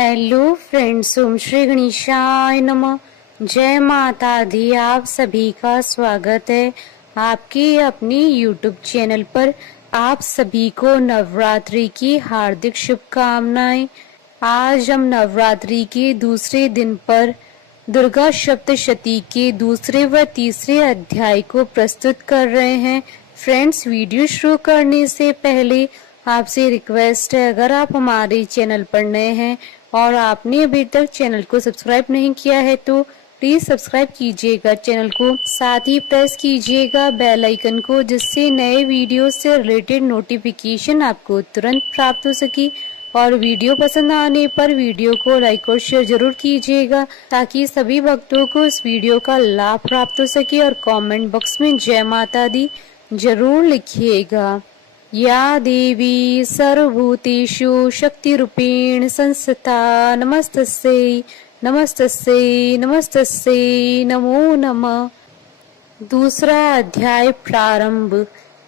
Hello friends, ओम श्री गणेशाय नमः। जय माता दी। आप सभी का स्वागत है आपकी अपनी यूट्यूब चैनल पर। आप सभी को नवरात्रि की हार्दिक शुभकामनाएं। आज हम नवरात्रि के दूसरे दिन पर दुर्गा सप्तशती के दूसरे व तीसरे अध्याय को प्रस्तुत कर रहे हैं। फ्रेंड्स, वीडियो शुरू करने से पहले आपसे रिक्वेस्ट है, अगर आप हमारे चैनल पर नए हैं और आपने अभी तक चैनल को सब्सक्राइब नहीं किया है तो प्लीज सब्सक्राइब कीजिएगा चैनल को, साथ ही प्रेस कीजिएगा बेल आइकन को, जिससे नए वीडियो से रिलेटेड नोटिफिकेशन आपको तुरंत प्राप्त हो सके। और वीडियो पसंद आने पर वीडियो को लाइक और शेयर जरूर कीजिएगा ताकि सभी भक्तों को इस वीडियो का लाभ प्राप्त हो सके। और कमेंट बॉक्स में जय माता दी जरूर लिखिएगा। या देवी सर्वभूतेषु शक्तिरूपेण संस्थिता नमस्तस्यै नमस्तस्यै नमस्तस्यै नमो नमः। दूसरा अध्याय प्रारंभ।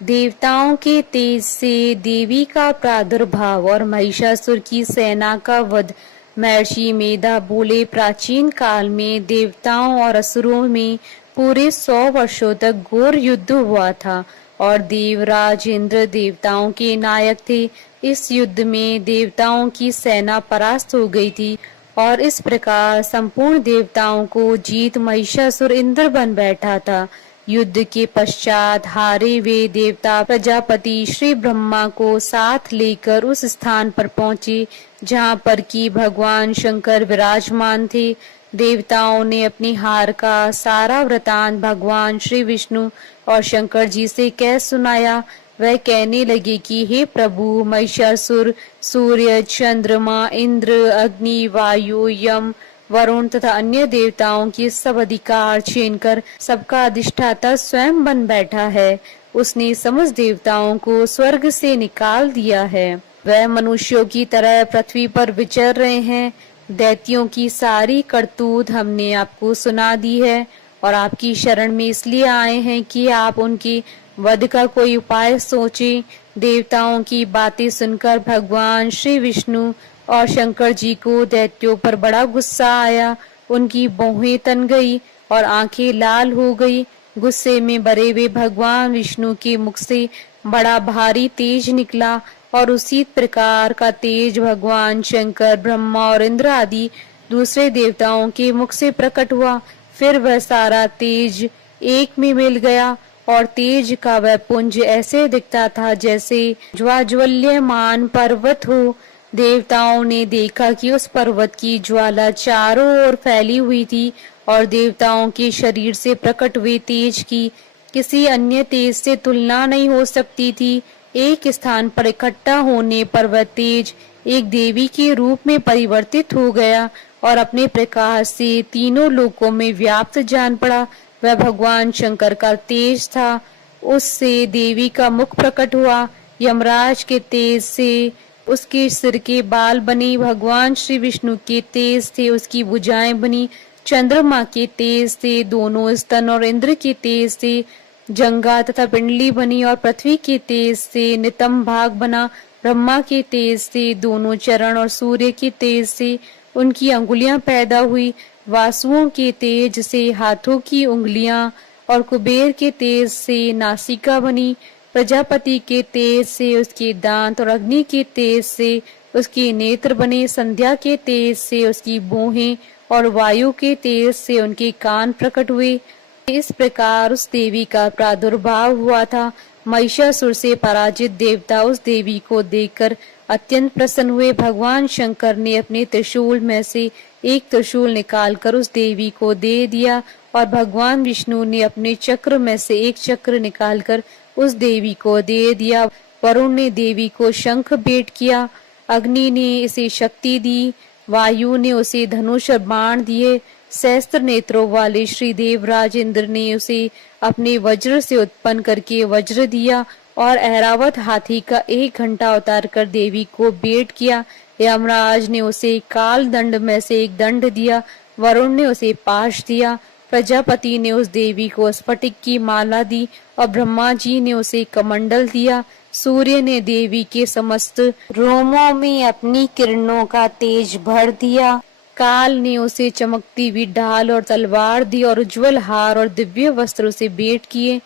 देवताओं के तेज से देवी का प्रादुर्भाव और महिषासुर की सेना का वध। महर्षि मेधा बोले, प्राचीन काल में देवताओं और असुरों में पूरे 100 वर्षों तक घोर युद्ध हुआ था और देवराज इंद्र देवताओं के नायक थे। इस युद्ध में देवताओं की सेना परास्त हो गई थी और इस प्रकार संपूर्ण देवताओं को जीत महिषासुर इंद्र बन बैठा था। युद्ध के पश्चात हारे वे देवता प्रजापति श्री ब्रह्मा को साथ लेकर उस स्थान पर पहुंचे जहां पर कि भगवान शंकर विराजमान थे। देवताओं ने अपनी हार का सारा वृतांत भगवान श्री विष्णु और शंकर जी से कह सुनाया। वह कहने लगे कि हे प्रभु, महिषासुर सूर्य, चंद्रमा, इंद्र, अग्नि, वायु, यम, वरुण तथा अन्य देवताओं के सब अधिकार छीनकर सबका अधिष्ठाता स्वयं बन बैठा है। उसने समस्त देवताओं को स्वर्ग से निकाल दिया है। वह मनुष्यों की तरह पृथ्वी पर विचर रहे हैं। दैत्यों की सारी करतूत हमने आपको सुना दी है और आपकी शरण में इसलिए आए हैं कि आप उनके वध का कोई उपाय सोचें। देवताओं की बातें सुनकर भगवान श्री विष्णु और शंकर जी को दैत्यों पर बड़ा गुस्सा आया। उनकी भौहें तन गई और आंखें लाल हो गई। गुस्से में भरे हुए भगवान विष्णु के मुख से बड़ा भारी तेज निकला और उसी प्रकार का तेज भगवान शंकर, ब्रह्मा और इंद्र आदि दूसरे देवताओं के मुख से प्रकट हुआ। फिर वह सारा तेज एक में मिल गया और तेज का वह पुंज ऐसे दिखता था जैसे ज्वाज्वल्यमान पर्वत हो। देवताओं ने देखा कि उस पर्वत की ज्वाला चारों ओर फैली हुई थी और देवताओं के शरीर से प्रकट हुए तेज की किसी अन्य तेज से तुलना नहीं हो सकती थी। एक स्थान पर इकट्ठा होने पर वह तेज एक देवी के रूप में परिवर्तित हो गया और अपने प्रकाश से तीनों लोकों में व्याप्त जान पड़ा। वह भगवान शंकर का तेज था। उससे देवी का मुख प्रकट हुआ। यमराज के तेज से उसके सिर के बाल बने। भगवान श्री विष्णु के तेज से उसकी भुजाएं बनी। चंद्रमा के तेज से दोनों स्तन और इंद्र के तेज से जंगा तथा पिंडली बनी और पृथ्वी के तेज से नितंब भाग बना। ब्रह्मा के तेज से दोनों चरण और सूर्य के तेज से उनकी अंगुलियां पैदा हुई। वासुओं के तेज से हाथों की उंगलियां और कुबेर के तेज से नासिका बनी। प्रजापति के तेज से उसके दांत और अग्नि के तेज से उसके नेत्र बने। संध्या के तेज से उसकी भौहें और वायु के तेज से उनके कान प्रकट हुए। इस प्रकार उस देवी का प्रादुर्भाव हुआ था। महिषासुर से पराजित देवता उस देवी को देखकर अत्यंत प्रसन्न हुए। भगवान शंकर ने अपने त्रिशूल में से एक त्रिशूल निकालकर उस देवी को दे दिया और भगवान विष्णु ने अपने चक्र में से एक चक्र निकालकर उस देवी को दे दिया। वरुण ने देवी को शंख भेंट किया। अग्नि ने इसे शक्ति दी। वायु ने उसे धनुष और बाण दिए। सहस्त्र नेत्रों वाले श्री देवराज इंद्र ने उसे अपने वज्र से उत्पन्न करके वज्र दिया और ऐरावत हाथी का एक घंटा उतार कर देवी को भेंट किया। यमराज ने उसे काल दंड में से एक दंड दिया। वरुण ने उसे पाश दिया। प्रजापति ने उस देवी को स्फटिक की माला दी और ब्रह्मा जी ने उसे कमंडल दिया। सूर्य ने देवी के समस्त रोमों में अपनी किरणों का तेज भर दिया। काल ने उसे चमकती हुई ढाल और तलवार दी और उज्जवल हार और दिव्य वस्त्रों से भेंट किए।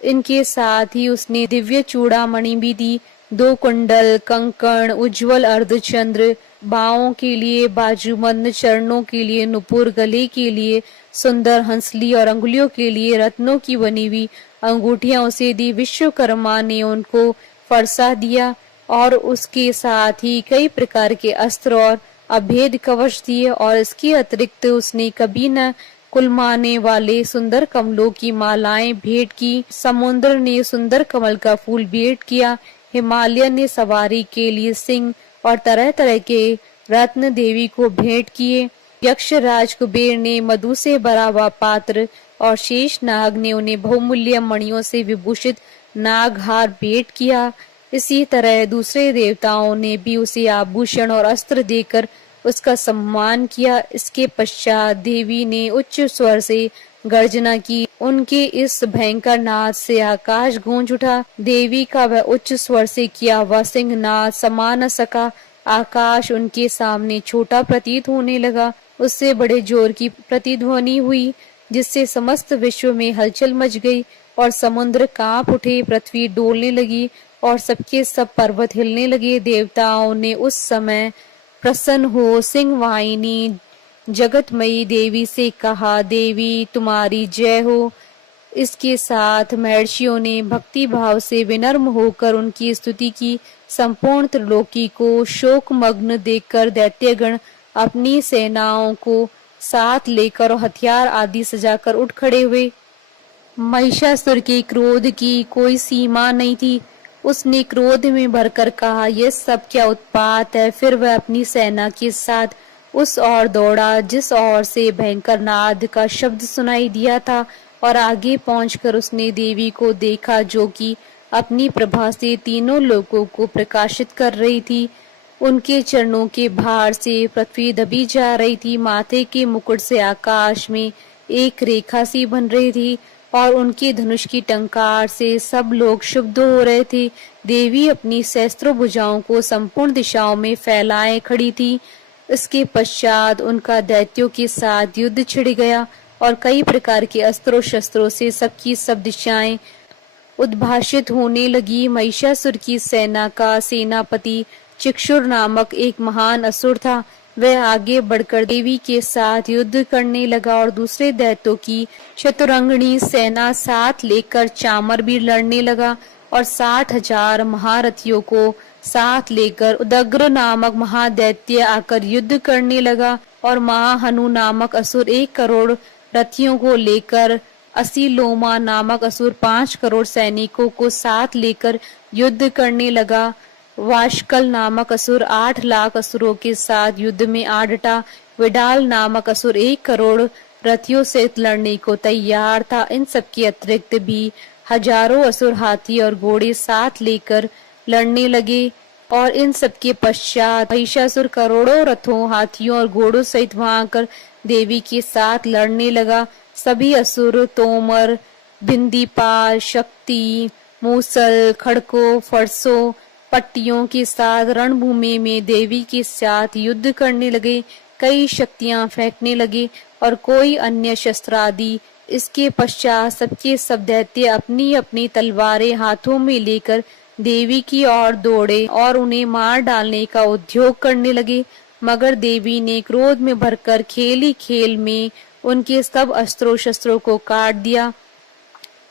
इनके साथ ही उसने दिव्य चूड़ामणि भी दी। 2 कुंडल, कंकण, उज्जवल अर्धचंद्र, बाहों के लिए बाजूबंद, चरणों के लिए नुपुर, गले के लिए सुंदर हंसली और अंगुलियों के लिए रत्नों की बनी हुई अंगूठियां उसे दी। विश्वकर्मा ने उनको फरसा दिया और उसके साथ ही कई प्रकार के अस्त्र और अभेद कवच दिए। और इसके अतिरिक्त उसने कभी न कुलमाने वाले सुंदर कमलों की मालाएं भेंट की। समुद्र ने सुंदर कमल का फूल भेंट किया। हिमालय ने सवारी के लिए सिंह और तरह तरह के रत्न देवी को भेंट किए। यक्ष राज कुबेर ने मधु से भरा हुआ पात्र और शेष नाग ने उन्हें बहुमूल्य मणियों से विभूषित नागहार भेंट किया। इसी तरह दूसरे देवताओं ने भी उसे आभूषण और अस्त्र देकर उसका सम्मान किया। इसके पश्चात देवी ने उच्च स्वर से गर्जना की। उनके इस भयंकर नाद से आकाश गूंज उठा। देवी का वह उच्च स्वर से किया हुआ सिंहनाद समा न सका। आकाश उनके सामने छोटा प्रतीत होने लगा। उससे बड़े जोर की प्रतिध्वनि हुई जिससे समस्त विश्व में हलचल मच गई और समुद्र कांप उठे, पृथ्वी डोलने लगी और सबके सब पर्वत हिलने लगे। देवताओं ने उस समय प्रसन्न हो सिंहवाहिनी जगतमयी देवी से कहा, देवी तुम्हारी जय हो। इसके साथ महर्षियों ने भक्ति भाव से विनम्र होकर उनकी स्तुति की। संपूर्ण त्रिलोकी को शोकमग्न देखकर दैत्यगण अपनी सेनाओं को साथ लेकर और हथियार आदि सजाकर उठ खड़े हुए। महिषासुर के क्रोध की कोई सीमा नहीं थी। उसने क्रोध में भरकर कहा, यह सब क्या उत्पात है। फिर वह अपनी सेना के साथ उस ओर दौड़ा जिस ओर से भयंकर नाद का शब्द सुनाई दिया था और आगे पहुंचकर उसने देवी को देखा जो कि अपनी प्रभा से तीनों लोकों को प्रकाशित कर रही थी। उनके चरणों के भार से पृथ्वी दबी जा रही थी। माथे के मुकुट से आकाश में एक रेखा सी बन रही थी और उनके धनुष की टंकार से सब लोग शुद्ध हो रहे थे। देवी अपनी सहस्त्रों भुजाओं को संपूर्ण दिशाओं में फैलाए खड़ी थी। इसके पश्चात उनका दैत्यों के साथ युद्ध छिड़ गया और कई प्रकार के अस्त्रों शस्त्रों से सबकी सब दिशाएं उद्भाषित होने लगी। महिषासुर की सेना का सेनापति चिक्षुर नामक एक महान असुर था। वह आगे बढ़कर देवी के साथ युद्ध करने लगा और दूसरे दैत्यों की चतुरंगणी सेना साथ लेकर चामर भी लड़ने लगा और 60,000 महारथियों को साथ लेकर उदग्र नामक महादैत्य आकर युद्ध करने लगा और महाहनु नामक असुर 1 करोड़ रथियों को लेकर, असीलोमा नामक असुर 5 करोड़ सैनिकों को साथ लेकर युद्ध करने लगा। वाशकल नामक असुर 8 लाख असुरों के साथ युद्ध में आ डटा। विडाल नामक असुर 1 करोड़ रथियों से लड़ने को तैयार था। इन सबके अतिरिक्त भी हजारों असुर हाथी और घोड़े साथ लेकर लड़ने लगे और इन सबके पश्चात महिषासुर करोड़ों रथों, हाथियों और घोड़ों सहित वहां आकर देवी के साथ लड़ने लगा। सभी असुर तोमर, भिंदीपाल, शक्ति, मूसल, खड़कों, फरसों, पट्टियों के साथ रणभूमि में देवी के साथ युद्ध करने लगे। कई शक्तियां फेंकने लगे और कोई अन्य शस्त्र आदि। इसके पश्चात सबके सब दैत्य अपनी अपनी तलवारें हाथों में लेकर देवी की ओर दौड़े और उन्हें मार डालने का उद्योग करने लगे। मगर देवी ने क्रोध में भरकर खेल ही खेल में उनके सब अस्त्रों शस्त्रों को काट दिया।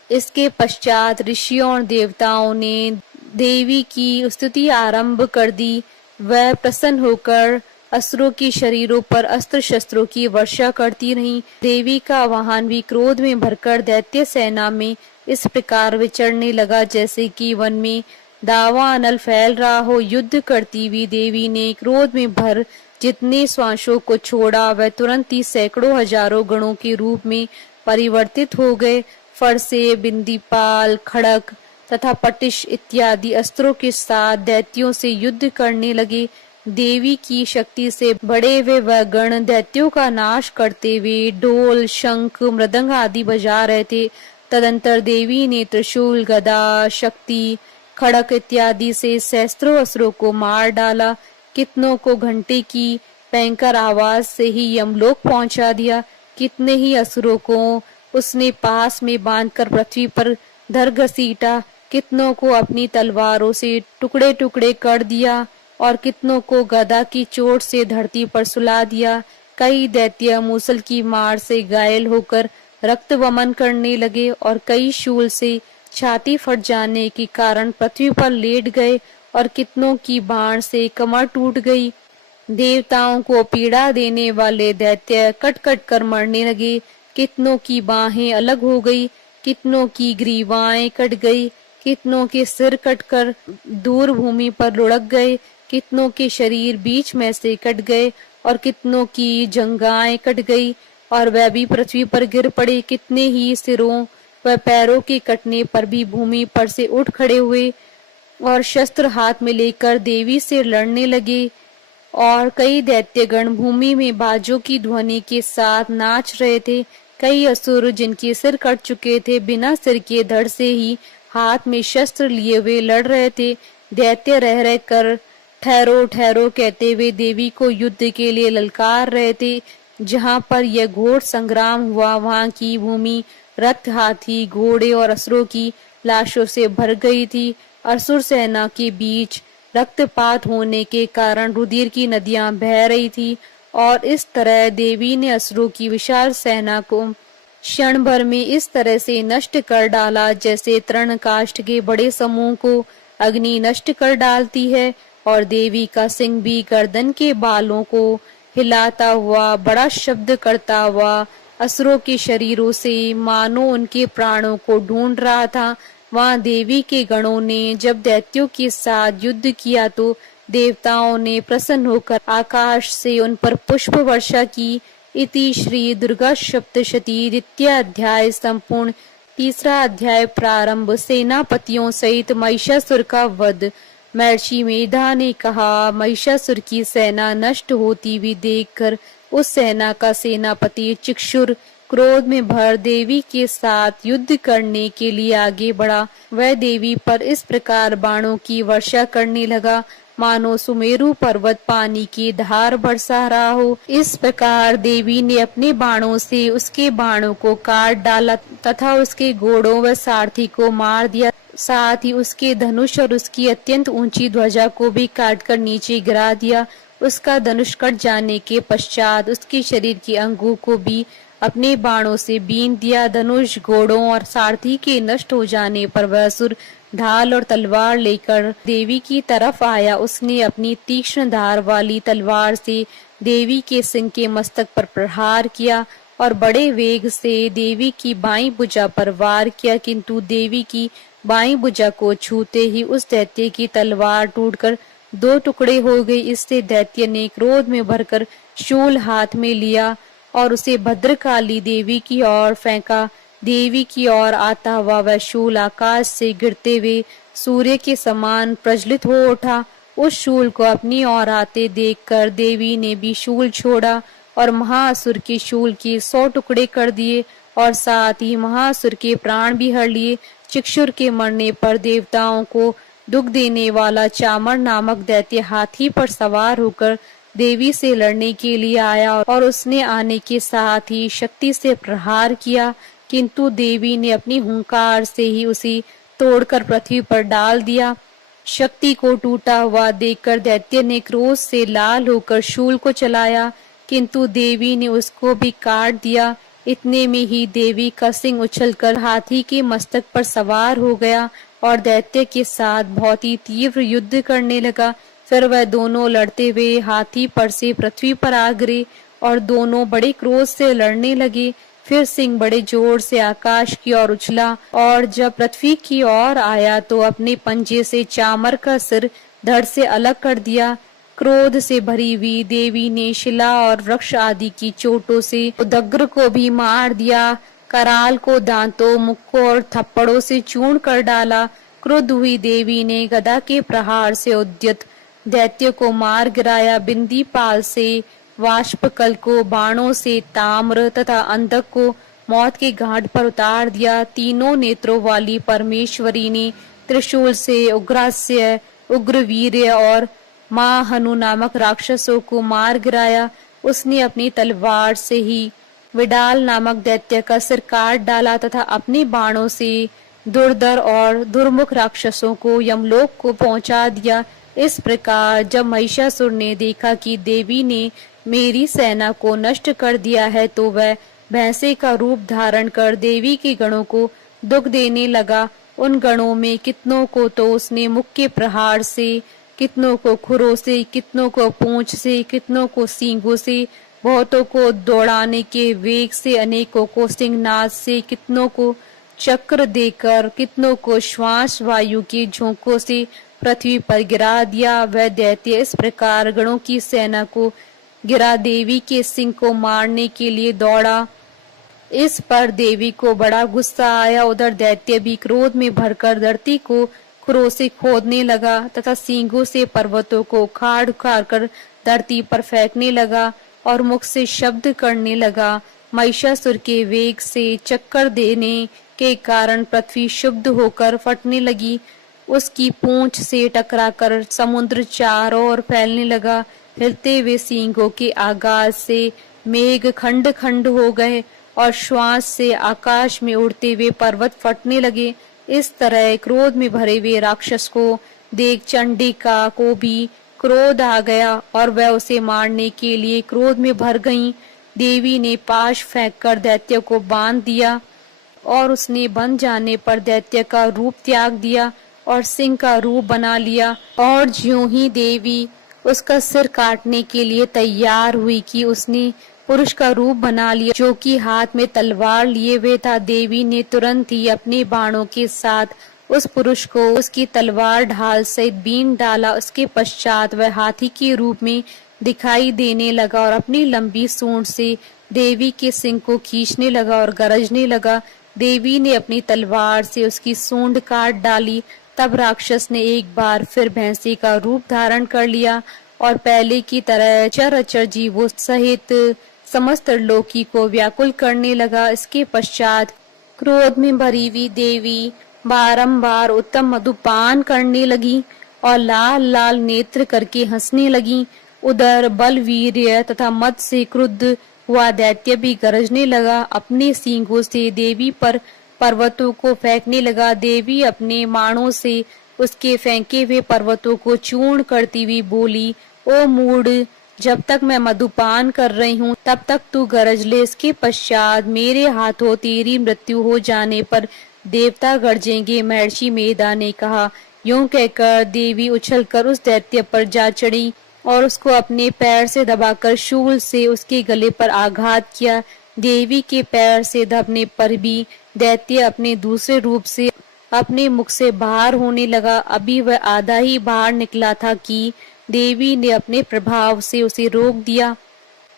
इसके पश्चात ऋषियों और देवताओं ने देवी की स्तुति आरंभ कर दी। वह प्रसन्न होकर असुरों के शरीरों पर अस्त्र शस्त्रों की वर्षा करती रही। देवी का वाहन भी क्रोध में भरकर दैत्य सेना में इस प्रकार विचरने लगा जैसे कि वन में दावानल फैल रहा हो। युद्ध करती हुई देवी ने क्रोध में भर जितने श्वासों को छोड़ा वह तुरंत ही सैकड़ों हजारों गणों के रूप में परिवर्तित हो गए। फरसे, बिंदीपाल, खड़क तथा पटिश इत्यादि अस्त्रों के साथ दैत्यों से युद्ध करने लगे। देवी की शक्ति से बड़े हुए वह गण दैत्यों का नाश करते हुए ढोल, शंख, मृदंग आदि बजा रहे थे। तदंतर देवी ने त्रिशूल, गदा, शक्ति, खड़क इत्यादि से सहस्त्रों असुरों को मार डाला। कितनों को घंटे की भयंकर आवाज से ही यमलोक पहुंचा दिया। कितने ही असुरों को उसने पास में बांधकर पृथ्वी पर धर घसीटा। कितनों को अपनी तलवारों से टुकड़े टुकड़े कर दिया और कितनों को गदा की चोट से धरती पर सुला दिया। कई दैत्य मूसल की मार से घायल होकर रक्त वमन करने लगे और कई शूल से छाती फट जाने के कारण पृथ्वी पर लेट गए और कितनों की बाण से कमर टूट गई। देवताओं को पीड़ा देने वाले दैत्य कट कट कर मरने लगे। कितनों की बाहें अलग हो गई, कितनों की ग्रीवाएं कट गई, कितनों के सिर कटकर दूर भूमि पर लुढ़क गए, कितनों के शरीर बीच में से कट गए और कितनों की जंघाएं कट गई और वह भी पृथ्वी पर गिर पड़े। कितने ही सिरों व पैरों के कटने पर भी भूमि पर से उठ खड़े हुए और शस्त्र हाथ में लेकर देवी से लड़ने लगे। और कई दैत्यगण भूमि में बाजों की ध्वनि के साथ नाच रहे थे। कई असुर जिनके सिर कट चुके थे बिना सिर के धड़ से ही हाथ में शस्त्र लिए हुए लड़ रहे थे। दैत्य रह रह कर ठहरो ठहरो कहते हुए देवी को युद्ध के लिए ललकार रहे थे। जहाँ पर यह घोर संग्राम हुआ वहाँ की भूमि रथ, हाथी, घोड़े और असुरों की लाशों से भर गई थी। असुर सेना के बीच रक्तपात होने के कारण रुधिर की नदियां बह रही थी और इस तरह देवी ने असुरों की विशाल सेना को क्षण भर में इस तरह से नष्ट कर डाला जैसे तृणकाष्ठ के बड़े समूह को अग्नि नष्ट कर डालती है। और देवी का सिंह भी गर्दन के बालों को हिलाता हुआ बड़ा शब्द करता हुआ असुरों के शरीरों से मानो उनके प्राणों को ढूंढ रहा था। वहां देवी के गणों ने जब दैत्यों के साथ युद्ध किया तो देवताओं ने प्रसन्न होकर आकाश से उन पर पुष्प वर्षा की। इति श्री दुर्गा सप्तशती द्वितीय अध्याय संपूर्ण। तीसरा अध्याय प्रारंभ। सेनापतियों सहित महिषासुर का वध। महर्षि मेधा ने कहा, महिषासुर की सेना नष्ट होती हुई देखकर उस सेना का सेनापति चिक्षुर क्रोध में भर देवी के साथ युद्ध करने के लिए आगे बढ़ा। वह देवी पर इस प्रकार बाणों की वर्षा करने लगा मानो सुमेरु पर्वत पानी की धार बरसा रहा हो। इस प्रकार देवी ने अपने बाणों से उसके बाणों को काट डाला तथा उसके घोड़ों व सारथी को मार दिया। साथ ही उसके धनुष और उसकी अत्यंत ऊंची ध्वजा को भी काटकर नीचे गिरा दिया। उसका धनुष कट जाने के पश्चात उसके शरीर के अंगों को भी अपने बाणों से बीन दिया। धनुष, घोड़ों और सारथी के नष्ट हो जाने पर वह असुर ढाल और तलवार लेकर देवी की तरफ आया। उसने अपनी तीक्ष्ण धार वाली तलवार से देवी के सिंह के मस्तक पर प्रहार किया और बड़े वेग से देवी की बाईं भुजा पर वार किया, किंतु देवी की बाईं भुजा को छूते ही उस दैत्य की तलवार टूटकर दो टुकड़े हो गई। इससे दैत्य ने क्रोध में भरकर शूल हाथ में लिया और उसे भद्रकाली देवी की ओर फेंका। देवी की ओर आता हुआ वह शूल आकाश से गिरते हुए सूर्य के समान प्रज्वलित हो उठा। उस शूल को अपनी ओर आते देखकर देवी ने भी शूल छोड़ा और महाअसुर के शूल के 100 टुकड़े कर दिए और साथ ही महाअसुर के प्राण भी हर लिए। चिक्षुर के मरने पर देवताओं को दुख देने वाला चामर नामक दैत्य हाथी पर सवार होकर देवी से लड़ने के लिए आया और उसने आने के साथ ही शक्ति से प्रहार किया, किंतु देवी ने अपनी हुंकार से ही उसे तोड़कर पृथ्वी पर डाल दिया। शक्ति को टूटा हुआ देखकर दैत्य ने क्रोध से लाल होकर शूल को चलाया, किंतु देवी ने उसको भी काट दिया। इतने में ही देवी का सिंह उछलकर हाथी के मस्तक पर सवार हो गया और दैत्य के साथ बहुत ही तीव्र युद्ध करने लगा। फिर वह दोनों लड़ते हुए हाथी पर से पृथ्वी पर आ गिरे और दोनों बड़े क्रोध से लड़ने लगे। फिर सिंह बड़े जोर से आकाश की ओर उछला और जब पृथ्वी की ओर आया तो अपने पंजे से चामर का सिर धड़ से अलग कर दिया। क्रोध से भरी हुई देवी ने शिला और वृक्ष आदि की चोटों से उदग्र को भी मार दिया। कराल को दांतों, मुक्कों और थप्पड़ों से चूर्ण कर डाला। क्रुद्ध हुई देवी ने गदा के प्रहार से उद्यत दैत्य को मार गिराया। बिंदी पाल से वाष्पकल को, बाणों से ताम्र तथा अंधक को मौत के घाट पर उतार दिया। तीनों नेत्रों वाली परमेश्वरी ने त्रिशूल से उग्रास्य, उग्रवीर्य और महाहनु नामक राक्षसों को मार गिराया। उसने अपनी तलवार से ही विडाल नामक दैत्य का सिर काट डाला तथा अपने बाणों से दुर्धर और दुर्मुख राक्षसों को यमलोक को पहुंचा दिया। इस प्रकार जब महिषासुर ने देखा कि देवी ने मेरी सेना को नष्ट कर दिया है, तो वह भैंसे का रूप धारण कर देवी के गणों को दुख देने लगा। उन गणों में कितनों को तो उसने मुख के प्रहार से, कितनों को खुरों से, कितनों को पूंछ से, कितनों को सींगों से, बहुतों को दौड़ाने के वेग से, अनेकों को सिंहनाद से, कितनों को चक्र देकर, कितनों को श्वास वायु के झोंकों से पृथ्वी पर गिरा दिया। वह दैत्य इस प्रकार गणों की सेना को गिरा देवी के सिंह को मारने के लिए दौड़ा। इस पर देवी को बड़ा गुस्सा आया। उधर दैत्य भी क्रोध में भरकर धरती को खुरों से खोदने लगा तथा सींगों से पर्वतों को उखाड़ उखाड़ कर धरती पर फेंकने लगा और मुख से शब्द करने लगा। महिषासुर के वेग से चक्कर देने के कारण पृथ्वी शुद्ध होकर फटने लगी। उसकी पूंछ से टकराकर समुद्र चारों ओर फैलने लगा। हिलते हुए सींगों के आगाज से मेघ खंड खंड हो गए और श्वास से आकाश में उड़ते हुए पर्वत फटने लगे। इस तरह क्रोध में भरे हुए राक्षस को देख चंडिका को भी क्रोध आ गया और वह उसे मारने के लिए क्रोध में भर गईं। देवी ने पाश फेंककर दैत्य को बांध दिया और उसने बंध जाने पर दैत्य का रूप त्याग दिया और सिंह का रूप बना लिया। और ज्यों ही देवी उसका सिर काटने के लिए तैयार हुई कि उसने पुरुष का रूप बना लिया, जो कि हाथ में तलवार लिए हुए था। देवी ने तुरंत ही अपने बाणों के साथ उस पुरुष को उसकी तलवार ढाल सहित बीन डाला। उसके पश्चात वह हाथी के रूप में दिखाई देने लगा और अपनी लंबी सूंड से देवी के सिंह को खींचने लगा और गरजने लगा। देवी ने अपनी तलवार से उसकी सूंड काट डाली। तब राक्षस ने एक बार फिर भैंसे का रूप धारण कर लिया और पहले की तरह चराचर जीवों सहित समस्त लोकी को व्याकुल करने लगा। इसके पश्चात क्रोध में भरी हुई देवी बारंबार उत्तम मधुपान करने लगी और लाल लाल नेत्र करके हंसने लगी। उधर बलवीर्य तथा मद से क्रुद्ध हुआ दैत्य भी गरजने लगा। अपने सींगों से देवी पर पर्वतों को फेंकने लगा। देवी अपने बाणों से उसके फेंके हुए पर्वतों को चूर्ण करती हुई बोली, ओ मूढ़, जब तक मैं मधुपान कर रही हूँ तब तक तू गरज ले। इसके पश्चात मेरे हाथों तेरी मृत्यु हो जाने पर देवता गरजेंगे। महर्षि मेधा ने कहा। यूं कहकर देवी उछलकर उस दैत्य पर जा चढ़ी और उसको अपने पैर से दबाकर शूल से उसके गले पर आघात किया। देवी के पैर से दबने पर भी दैत्य अपने दूसरे रूप से अपने मुख से बाहर होने लगा। अभी वह आधा ही बाहर निकला था कि देवी ने अपने प्रभाव से उसे रोक दिया।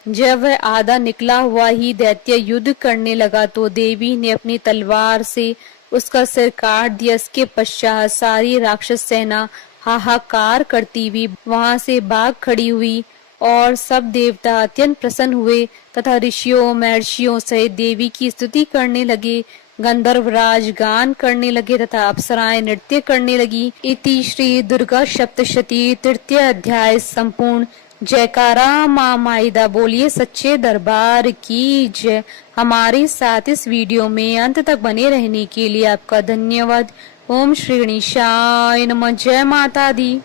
जब वह आधा निकला हुआ ही दैत्य युद्ध करने लगा तो देवी ने अपनी तलवार से उसका सिर काट दिया। इसके पश्चात सारी राक्षस सेना हाहाकार करती हुई वहां से भाग खड़ी हुई और सब देवता अत्यंत प्रसन्न हुए तथा ऋषियों महर्षियों सहित देवी की स्तुति करने लगे। गंधर्वराज गान करने लगे तथा अप्सराएं नृत्य करने लगी। इति श्री दुर्गा सप्तशती तृतीय अध्याय संपूर्ण। जयकारा माँ माइदा बोलिए सच्चे दरबार की जय। हमारे साथ इस वीडियो में अंत तक बने रहने के लिए आपका धन्यवाद। ओम श्री गणेशाय नमः। जय माता दी।